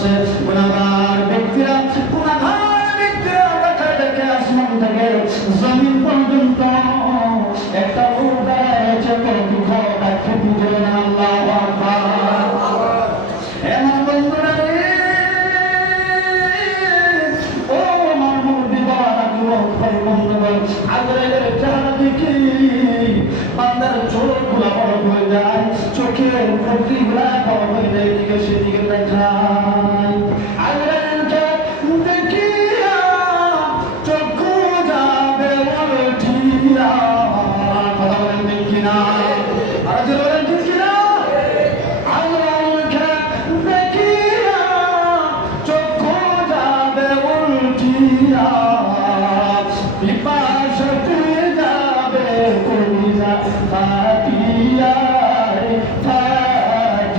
আসে গুনাহগার ব্যক্তিরা দেখা দেখে আসমান থেকে জমিন পর্যন্ত একটা লোক দাঁড়িয়েছে খেতে দেবেন আল্লাহু আকবার। এমন বন্ধুরা ও আমার মুরব্বি বাবারা যুবক ভাই বন্ধুগণ, আজরাইলের চেহারা দেখি বান্দার চোখগুলো বড় হয়ে যায়, চোখের প্রতিগুলা বড় হয়ে যায়, এদিকে সেদিকে দেখায়। আজরাইলকে দেখিয়া চক্ষু যাবে উঠিয়া, কথা বলেন ঠিক কিনা? আর জোরে বলেন ঠিক কিনা? আজরাইলকে দেখিয়া চক্ষু যাবে উঠিয়া, পিপাসাতে যাবে কলিজা ফাটিয়ায় ফাটিয়ায়।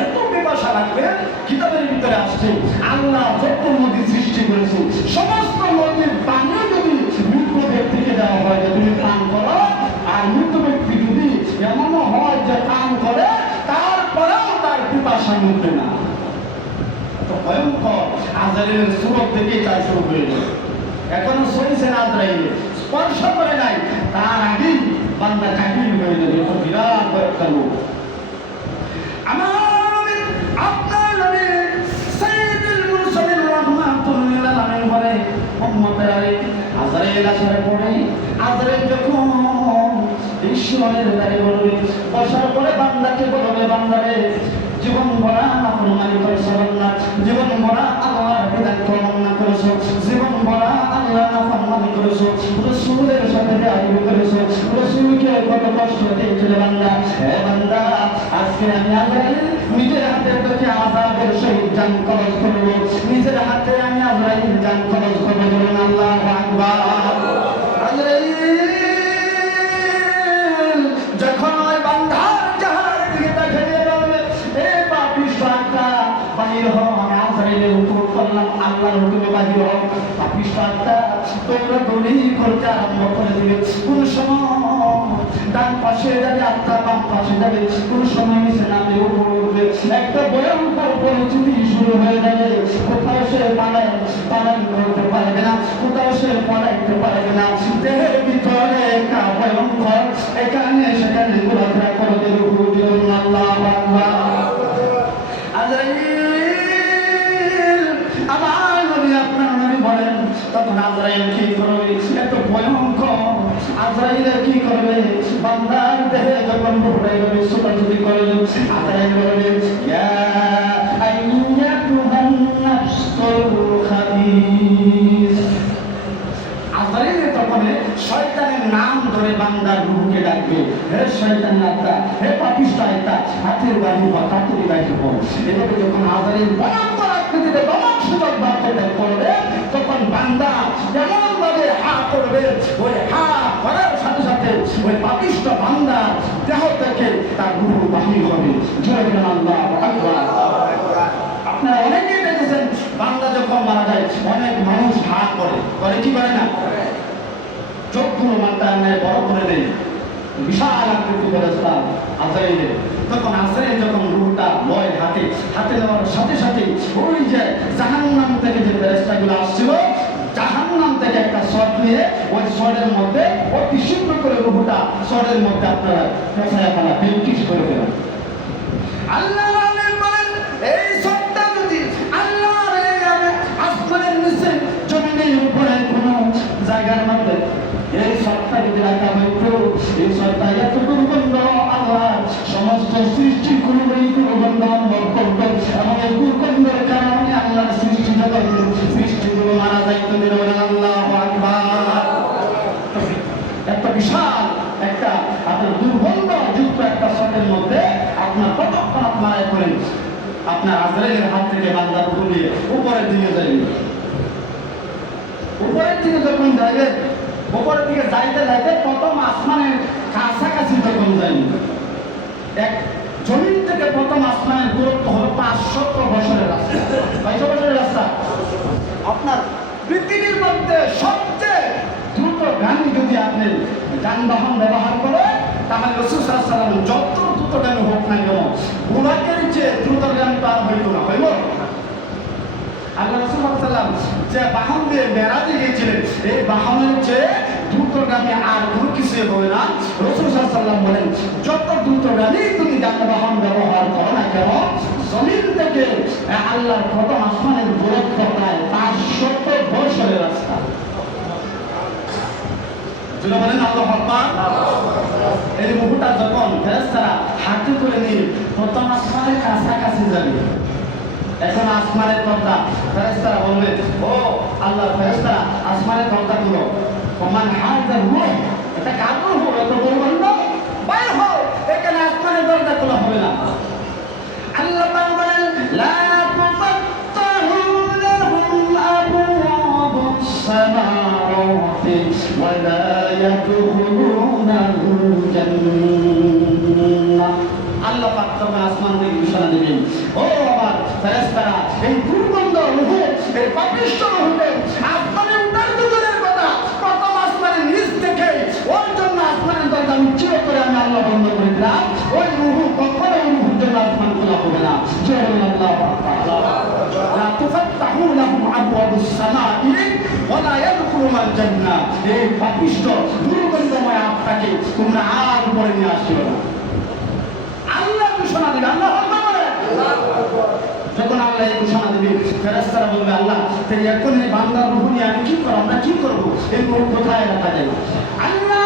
এত পিপাসা লাগবে। কিতাবের ভিতরে আসছে আল্লাহ যত নদী সৃষ্টি করেছে সমস্ত নদীর পানি যদি মৃত ব্যক্তিকে দেওয়া হয় যে তুমি পান করো, আর মৃত ব্যক্তি যদি এমনও হয় যে পান করে তারপরেও তার পিপাসা মিটবে না, তো ভয়ঙ্কর আজরাইলের সুরত দেখে তাই শুরু হয়ে যায়। এখনো চলছে না, আজরাইল স্পর্শ করে নাই, তার আগেই বান্দা কাহিল হয়ে যাবে। এত বিরাট একটা লোক। আমার নবী, আপনার নবী সাইয়্যিদুল মুরসালিন রাহমাতুল্লিল আলামিন বলে উম্মতের আজরাইল আসার পরে আজরাইল যখন ঈশ্বরের দ্বারে বলবে, বসার পরে বান্দাকে বলবে, বান্দারে জীবন ভরা নাফরমানি করেছো, বান্দা জীবন ভরা আল্লাহর বিধানকে অমান্য করেছো, জীবন ভরা আল্লাহ নাফরমানি করেছো, রাসূলের সাথে বেয়াদবি করেছো, রাসূলকে কত কষ্ট দিয়েছিলে বান্দা। হে বান্দা, আজকে আমি আজরাইল নিজের হাতে তোকে আযাবের সহিত জান কবজ করব, নিজের হাতে আমি আজরাইল জান কবজ করব। বলুন আল্লাহু আকবার। আজরাইল যখন ওই বান্দার জাহার দিকে তাকিয়ে বলবে, এ পাপিষ্ঠটা বাহির হও, আমি আজরাইলের উপর করলাম আল্লাহর হুকুমে বাহির হও। পাপিষ্ঠটা তোমরা দৌড়ি করতে আরম্ভ করে দিবে। কোন সময় ডান পাশে যাবে, আত্মা বাম পাশে যাবে, কোন সময় নিচে নামে উপর উঠবে, একটা ভয়ঙ্কর পরিস্থিতি শুরু হয়ে যাবে। কোথাও সে পালায়ন করতে পারবে না, কোথাও সে পলাইতে পারবে না, দেহের ভিতরে একটা ভয়ঙ্কর এখানে সেখানে ঘোরাফেরা করে দেবে। আল্লাহু আকবার। আজরাইল, আমার নবী আপনার নবী বলেন, তখন আজরাইল কি করবে? এত ভয়ঙ্কর আজরাইল কি করবে? বান্দার দেহে যখন ঢুকাই যাবে, ছোটাছুটি করবে, আজরাইল বলবে, ইয়া আইয়াতুহান নাফসুল খাবিস। আজরাইল তখন শয়তানের নাম ধরে বান্দার রূহকে ডাকবে, হে শয়তান আত্মা, হে পাপিষ্ঠ আত্মা, হাতের বাড়ি বা কাতুরি বাড়ি পড়। এভাবে যখন আজরাইল ভয়ঙ্কর আকৃতিতে দমনসূচক বাক্যটা করবে, তখন বান্দা যেমন ভাবে হা করবে, ওই হা করার সাথে সাথে ওই পাপিষ্ঠ বান্দা দেহ থেকে তার রূহ বাহির হবে। জয় বলেন আল্লাহু আকবার। আপনারা অনেকেই দেখেছেন বান্দা যখন মারা যায় অনেক মানুষ হা করে, কি করে না? চোখগুলো মাথায় নেয়, বড় করে দেয়, বিশাল আকৃতি ফেরেশতা আজরাইলের। তখন আজরাইল যখন রূহটা লয় হাতে নেওয়ার সাথে সাথে ওই যে জাহান্নাম থেকে যে ফেরেশতাগুলো আসছিল, জাহান্নাম থেকে একটা শট নিয়ে ওই শটের মধ্যে অতি শীঘ্র করে রূহটা শটের মধ্যে আপনারা পেঁচায় ফেলা, বেঙ্কিশ করে ফেলা। আল্লাহ বলেন, এই শটটা যদি আল্লাহর আসমানের নিচে জমিনের উপরে কোনো জায়গার মধ্যে এই শটটা যদি রাখা হইতো, এই শটটা এত দুর্গন্ধ, আল্লাহ সমস্ত সৃষ্টি কোনোদিনই দুর্গন্ধ অনুভব করত, এবং এই দুর্গন্ধের কারণে আল্লাহর সৃষ্টি জগতের সৃষ্টিগুলো মারা যাইত। আল্লাহু আকবার। এত বিশাল একটা আপনার দুর্গন্ধ যুক্ত একটা শটের মধ্যে আপনার কতক্ষণ আপনারা করেন, আপনার আজরাইলের হাত থেকে বান্দার উপর দিয়ে উপরের দিকে যাইবে। উপরের দিকে যখন যাইবে, উপরের দিকে যাইতে যাইতে প্রথম আসমানের কাছাকাছি যখন যাইবে, এক জমিন থেকে প্রথম আসমানের দূরত্ব হলো 500 বছরের রাস্তা। 500 বছরের রাস্তা। আপনার পৃথিবীর মধ্যে সবচেয়ে দ্রুতগামী যদি আপনি যানবাহন ব্যবহার করে, তাহলে রাসূল সাল্লাল্লাহু আলাইহি ওয়াসাল্লাম যত দ্রুতগামী হোক না কেন বুরাকের চেয়ে দ্রুতগামী পার হইতো না, হইব? আল্লাহ রাসূল সাল্লাল্লাহু আলাইহি ওয়াসাল্লাম যে বাহন দিয়ে মেরাজে গিয়েছিলেন, এই বাহনের চেয়ে দ্রুতগামী আর কোনো কিছুই হবে না। রাসূল সাল্লাল্লাহু আলাইহি ওয়াসাল্লাম বলেন, যত দ্রুতগামী তুমি যানবাহন ব্যবহার করো না কেন, জমিন থেকে আল্লাহর প্রথম আসমানের দূরত্ব প্রায় 500 বছরের রাস্তা। যেটা বলেন আল্লাহু আকবার। এই মুহূর্তে যখন ফেরেশতারা হাতে করে নিয়ে প্রথম আসমানের কাছাকাছি যাবে, এখন আসমানের পর্দা, ফেরেশতারা বলবে, ও আল্লাহর ফেরেশতারা আসমানের পর্দা তুলো। ওমান হাজার রূহ, এটা কার রূহ? এত বড় বান্দা বাইর হও, এখানে আসমানের পর্দা তোলা হবে না। আল্লাহ পাক বলেন, লা তুফাত্তাহু লাহুম আবওয়াবুস সামাওয়াতি ওয়া লা ইয়াদখুলুনাল জান্নাহ। আল্লাহ পাক তখন আসমান থেকে ঘোষণা দিবেন, ও আমার ফেরেশতারা, এই দুর্গন্ধ রূহ, এই পাপিষ্ঠ রূহকে আসমানে উঠার দূরের কথা, প্রথম আসমানের নিচ থেকে ওর জন্য আসমানের দরজা উচ্চিত করে আমি আল্লাহ বন্ধ করে দিলাম। ওই রূহ কখনো রূহের জন্য আসমান খোলা হবে না। জয় আল্লাহু আকবার। লা তুফাত্তাহু লাহুম আবওয়াবুস সামাই ওয়া লা ইয়াদখুলুনাল জান্নাহ। এই পাপিষ্ঠ দুর্গন্ধময় আত্মাকে তোমরা আর উপরে নিয়ে আসিও না। আল্লাহ ঘোষণা দিবে, আল্লাহ আকবার বলেন। যখন আল্লাহ এই ঘোষণা দিবে, ফেরেশতারা বলবে, আল্লাহ তাই এখন এই বান্দার রূহ নিয়ে আমি কি করব, আমরা কি করব, এই রূহ কোথায় রাখা যায়? আল্লাহ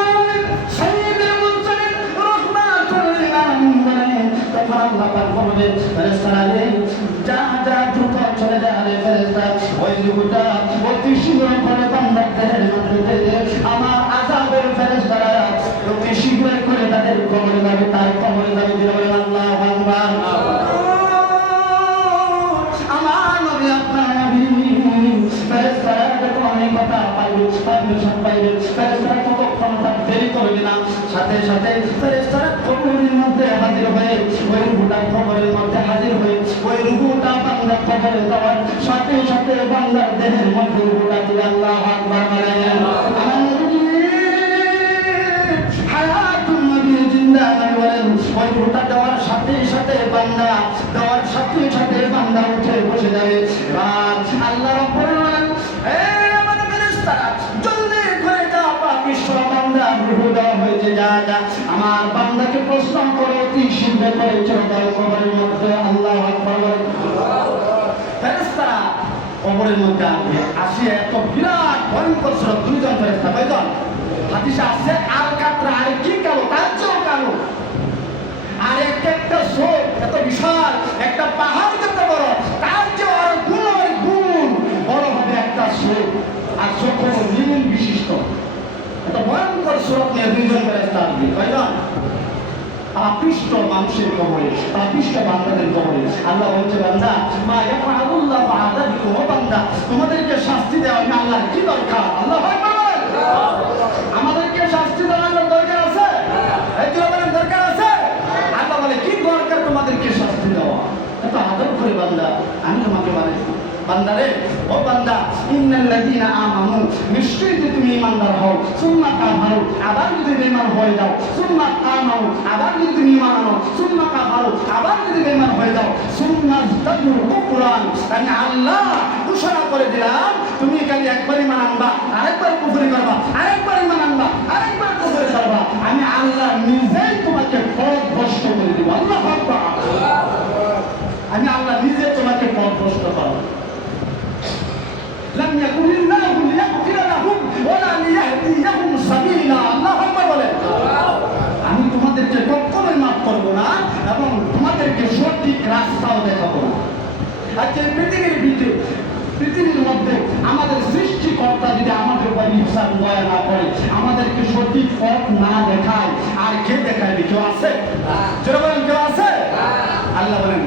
সাইয়্যিদুল মুরসালিন রাহমাতুল লিল আলামিন বলেন, তখন আল্লাহ পাক বলবে, ফেরেশতারা রে যা যা দ্রুত চলে যা রে ফেরেশতা, ওই রূহটা অতি শীঘ্র করে বান্দার দেহের মধ্যে দে। আমার আযাবের ফেরেশতারা অতি শীঘ্র করে তাদের কবরে যাবে, তার কবরে যাবে। দিলে বলেন আল্লাহু আকবার। আমার নবী আপনার নবী ফেরেশতারা যখন অনেক কথা পাইবে, পারমিশন পাইবে, ফেরেশতারা কতক্ষণ তার দেরি করবে না, সাথে সাথে ফেরেশতারা কবরের মধ্যে হাজির হয়ে ওই রূহটা কবরের মধ্যে হাজির হয়ে ওই রূহটা বান্দার কবরে যাওয়ার সাথে সাথে বান্দার দেহের মধ্যে রূহটা দিলে আল্লাহু আকবার বলেন। হায়াতুন নবী জিন্দা নবী বলেন, ওই রূহটা দেওয়ার সাথে সাথে বান্দা, দেওয়ার সাথে সাথে বান্দা উঠে বসে যাবে। আল্লাহ রাব্বুল আলামিন, এই আমাদের ফেরেশতারা জলদি করে যা, পাপিষ্ঠ বান্দা রূহ দেওয়া হয়েছে, যা যা আমার বান্দাকে প্রশ্ন করে অতি শীঘ্র করে চলে যাও কবরের মধ্যে। আল্লাহু আকবার বলেন। ফেরেশতারা কবরের মধ্যে আসে, এত বিরাট ভয়ঙ্কর স্বরূপ, দুইজন ফেরেশতা, কয়জন? হাদিসে আছে আর কাতরা, আর কি কালো, তার চেয়েও কালো। আর একটা চোখ এত বিশাল, একটা পাহাড় যত বড়, তার চেয়ে আরো গুণ বড় হবে একটা চোখ। আর চোখ হলো নিমুন বিশিষ্ট। এত ভয়ঙ্কর স্বরূপ নিয়ে দুইজন ফেরেশতা আসবে, কয়জন? পাপিষ্ঠ মানুষের কবরে, পাপিষ্ঠ বান্দাদের কবরে। আল্লাহ বলছে, বান্দা মা ইয়াফআলুল্লাহু আযাবিকুম, ও বান্দা তোমাদেরকে শাস্তি দেওয়া আমি আল্লাহর কি দরকার? আল্লাহু আকবার বলেন। আমাদেরকে শাস্তি দেওয়ার দরকার আছে? এই কি বলেন দরকার আছে? আল্লাহ বলে, কি দরকার তোমাদেরকে শাস্তি দেওয়া? এত আদর করে বান্দা আমি তোমাকে বানাইছি। বান্দারে, ও বান্দা, ইন্নাল্লাযীনা আমানু, নিশ্চয়ই যে তুমি ঈমানদার হও, সুম্মা কাফারু, আবার যদি বেঈমান হয়ে যাও, সুম্মা আমানু, আবার যদি তুমি ঈমান আনো, সুম্মা কাফারু, আবার যদি বেঈমান হয়ে যাও, সুম্মা তাদুর কুফরান, আমি আল্লাহ ঘোষণা করে দিলাম, তুমি খালি একবার ঈমান আনবা, আরেকবার কুফরি করবা, আরেকবার ঈমান আনবা, আরেকবার কুফরি করবা, আমি আল্লাহ নিজেই তোমাকে পথভ্রষ্ট করে দেব। আল্লাহু আকবার। আমি আল্লাহ নিজে তোমাকে পথভ্রষ্ট করব। لم يكن الله ليغفر لهم ولا ليهديهم سبيلا। আল্লাহু আকবার বলেন। আমি তোমাদেরকে কখনোই মাফ করব না এবং তোমাদেরকে সঠিক রাস্তাও দেখাবো না। আজকে পৃথিবীর মধ্যে আমাদের সৃষ্টিকর্তা যদি আমাদের উপর ইহসান দয়া না করে, আমাদেরকে সঠিক পথ না দেখায়, আর কে দেখাবে? কেউ আছে? যারা বলেন কেউ আছে? আল্লাহ বলেন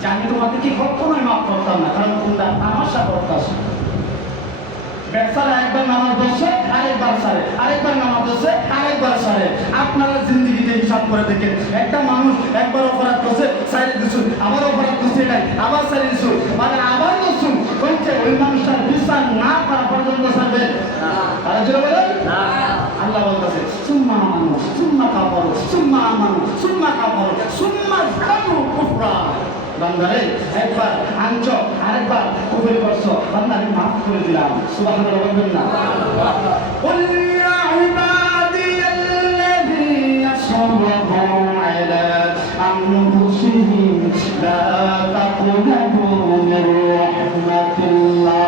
যে আমি তোমাদেরকে কখনোই মাফ করতাম না, কারণ তোমরা তামাশা করতেছো। ব্যবসারা একবার নামাজ ধরছে, আরেকবার সারে, আরেকবার নামাজ ধরছে, আরেকবার সারে। আপনারা জিন্দিগিতে হিসাব করে দেখেন, একটা মানুষ একবার অপরাধ করছে, সাইরে দিচ্ছুন, আবার অপরাধ করছে, এটাই আবার সাইরে দিচ্ছুন, মানে আবার করছুন, বলছে ওই মানুষটার বিচার না করা পর্যন্ত সারবে। তারা যেটা বলেন আল্লাহ বলতেছে সুম্মা আমানু সুম্মা কাফারু সুম্মা আমানু সুম্মা কাফারু সুম্মা যাদু কুফরা। বান্দারে একবার আনছ আরেকবার কুফর করছো, বান্দা আমি মাফ করে দিলাম। সুবহানাল্লাহ বলবেন না? কুল ইয়া ইবাদিয়াল্লাযীনা আসরাফু আলা আনফুসিহিম লা তাকুনাতু মির রাহমাতিল্লাহ।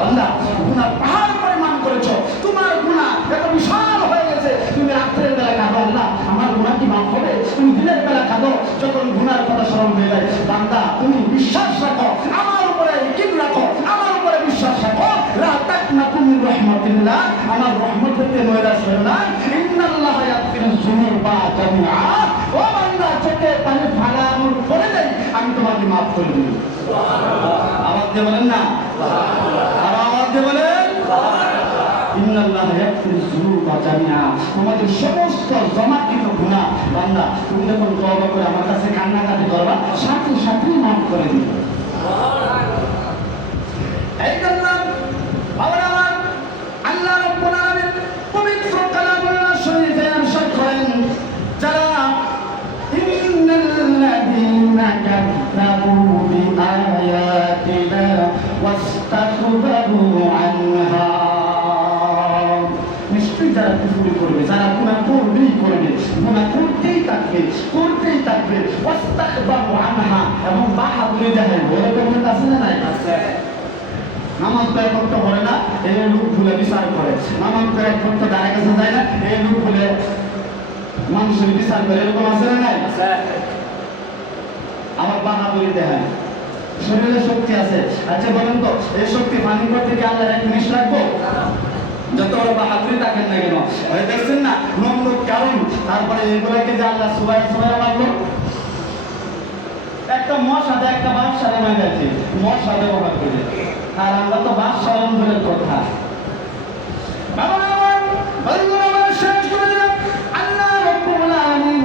বান্দা গুনাহ পাহাড় পরিমাণ করেছো, তোমার গুনাহ এত বিশাল হয়ে গেছে, তুমি রাত্রের বেলা কাঁদো আল্লাহ আমার গুনাহ কি মাফ হবে, তুমি দিনের বেলা কাঁদো যখন গুনার কথা স্মরণ হয়ে যায়। বান্দা তুমি বিশ্বাস রাখো আমার উপরে, ইয়াকিন রাখো আমার উপরে, বিশ্বাস রাখো লা তাকনাতু মির রাহমাতিল্লাহ, আমার রহমত থেকে নৈরাশ হয়ো না। ইন্নাল্লাহা ইয়াগফিরুয যুনুবা জামিআ, ও বান্দা চোখে পানি ফালানোর পরে যাই আমি তোমাকে মাফ করে দিই। আওয়াজ দিয়ে বলেন না, আওয়াজ দিয়ে বলেন ইন্নাল্লাহা ইয়াগফিরুয যুনুবা জামিআ, তোমাদের সমস্ত জমাকৃত গুনাহ বান্দা তুমি যখন তওবা করে আমার কাছে কান্নাকাটি করবা সাথে সাথেই মাফ করে দিবে। এই জন্য বাবা আমার আল্লাহ রাব্বুল আলামিন পবিত্র কালামুল্লাহ শরীফে ইরশাদ করেন, যারা ইন্নাল্লাযীনা কাযযাবু বিআয়াতিনা ওয়াস্তাকবারু আনহা, নিশ্চয়ই যারা কুফরি করবে, যারা গুনাহ করবেই করবে, গুনাহ করতেই থাকবে করতেই থাকবে, ওয়াস্তাকবারু আনহা, এবং বাহাদুরি দেখাইবে। এরকম আছে না নাই? আছে। নামাজ তো এক করতে পারে না, এই লোক ভুলে বিচার করে, নামাজ তো এক করতে দাঁড়ায় কাছে যায় না, এই লোক ভুলে মানুষের বিচার করে, এরকম আছে না নাই? আবার বাহাদুরি দেখায়, শরীরে শক্তি আছে। আচ্ছা বলেন তো এই শক্তি পানি করতে কি আল্লাহর এক জিনিস রাখবো? যত বড় বাহাদুরি থাকেন না কেন, ওই দেখছেন না নমরুদ কারণ, তারপরে এগুলোকে যে আল্লাহ সুবাই সুবাই মারলো, একটা মশাতে একটা বাদশারে মারা গেছে, মশাতে ব্যবহার করে, আর আমরা তো বাদশার অন্তরের কথা। বাবা আমার বন্ধুরা আমার শেষ করে দিলাম। আল্লাহ রাব্বুল আলামিন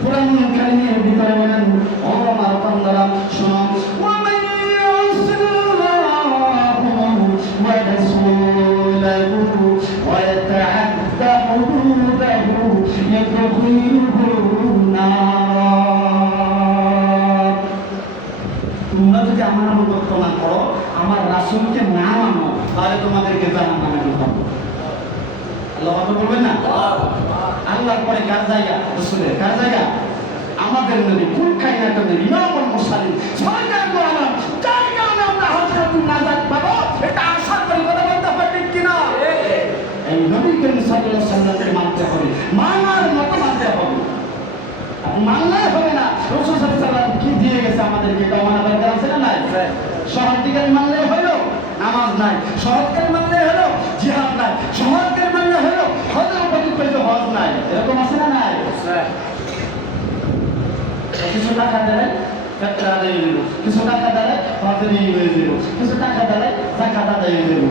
কুরআন কারীমের ভিতরে বলেন, ও আমার বান্দারা শুনো, ওয়া মান ইয়াসিল্লাহু ওয়া রাসূলাহু ওয়া ইয়াতাআদ্দা হুদুদাহু ইয়াদখিলুহু নার। তোমরা যদি আমার অনুগত্য না করো, আমার রাসূলকে না মানো, তাহলে তোমাদেরকে জাহান্নামে ঢুকাবো। আল্লাহ বলবেন না? আল্লাহর পরে কার জায়গা? রাসূলের। কার জায়গা? আমাদের নবী কোন কায়নাতের নবী ইমামুল মুরসালিন সরকার তো আমার, যার কারণে আমরা হযরতুল নাজাত পাবো, এটা আশা করি। কথা বলতে পারবেন কিনা? এই নবী করিম সাল্লাল্লাহু আলাইহি ওয়াসাল্লামকে মানতে হবে, মানার মতো মানতে হবে, মানলে হবে না। রাসূল সাল্লাল্লাহু আলাইহি ওয়াসাল্লাম কি দিয়ে গেছে আমাদেরকে, এটা মানা দরকার আছে না নাই? শহরটিকার মানলে হলো নামাজ নাই, শহরকে মানলে হলো জিহাদ নাই, শহরকে মানলে হলো হজের উপযুক্ত হজ নাই। এরকম আছে না নাই? কিছু টাকা দেয় ফেতরা দিয়ে দিল, কিছু টাকা দেয় হজে নিয়ে দিল, কিছু টাকা দেয় যাকাত দিয়ে দিল।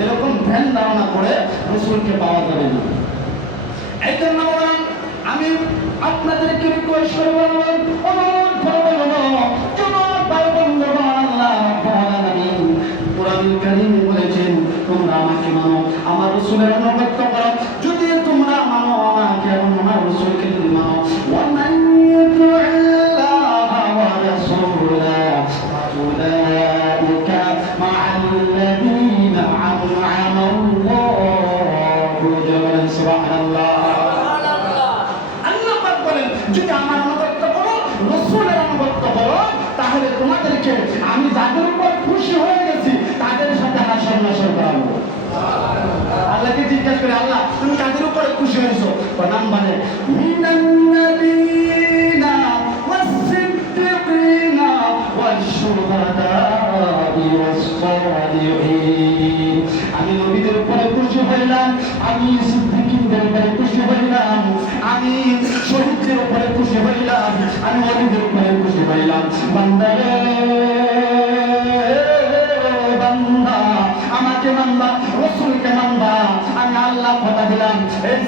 এরকম ধ্যান ধারণা করে রাসূলকে পাওয়া যাবে না। এই জন্য আমি আপনাদেরকে রিকোয়েস্ট করে বলবো, অনুরোধ করে বলবো, যুবক ভাই বন্ধুগণ, আল্লাহ রাব্বুল আলামিন কুরআনুল কারীমে বলেছেন, তোমরা আমাকে মানো, আমার রাসূলের অনুগত্য করো। যদি তোমরা মানো আমাকে এবং আমার রাসূলকে যদি মানো, ওয়া মান ইউতি'িল্লাহা ওয়া রাসূলাহু উলাইকা মা'আল্লাযীনা আন'আমা আল্লাহু আলাইহিম। সুবহানাল্লাহ। যদি আমার অনুগত্য করো, রাসূলের অনুগত্য করো, তাহলে তোমাদেরকে আমি যাদের উপর খুশি হয়ে গেছি তাদের সাথে হাসর নাসর করাবো। আল্লাহকে জিজ্ঞাসা করে, আল্লাহ তুমি কাদের উপরে খুশি হয়েছো? নাম্বারে মিনান নাবিয়িনা ওয়াস-সিদ্দিকিনা ওয়াশ-শুহাদা'i ওয়াস-সালিহিন। আমি নবীদের উপরে খুশি হইলাম, আমি সিদ্দিকীদের উপরে খুশি হইলাম, আমি শহীদদের উপরে খুশি হইলাম, আমি ওলিদের উপরে খুশি হইলাম। বান্দা রে বান্দা, আমাকে মানবা, রাসূলকে মানবা। আমি আল্লাহ কথা দিলাম, এই